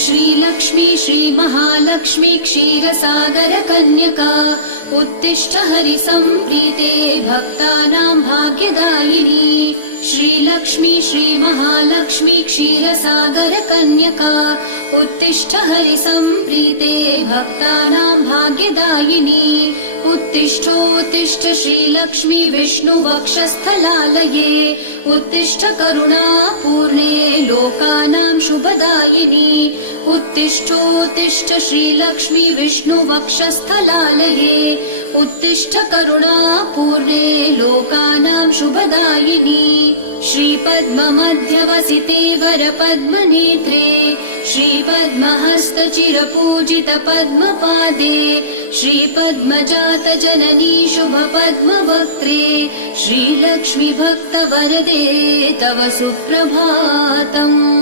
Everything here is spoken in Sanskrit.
श्रीलक्ष्मी श्रीमहालक्ष्मी क्षीरसागर कन्यका उत्तिष्ठ हरिसम्प्रीते भक्तानां भाग्यदायिनी। श्रीलक्ष्मी श्रीमहालक्ष्मी क्षीरसागर कन्यका उत्तिष्ठ हरिसम्प्रीते भक्तानां भाग्यदायिनी। उत्तिष्ठोत्तिष्ठ श्रीलक्ष्मी विष्णुवक्षस्थलालये उत्तिष्ठ करुणापूर्णे लोकानां शुभदायिनी। उत्तिष्ठोत्तिष्ठ श्रीलक्ष्मी विष्णुवक्षस्थलालये उत्तिष्ठ करुणापूर्णे लोकानां शुभदायिनी। श्रीपद्ममध्यवसिते वरपद्मनेत्रे श्रीपद्महस्तचिरपूजित पद्मपादे श्रीपद्मजात जननी शुभपद्मवक्त्रे श्रीलक्ष्मी भक्तवरदे तव सुप्रभातम्।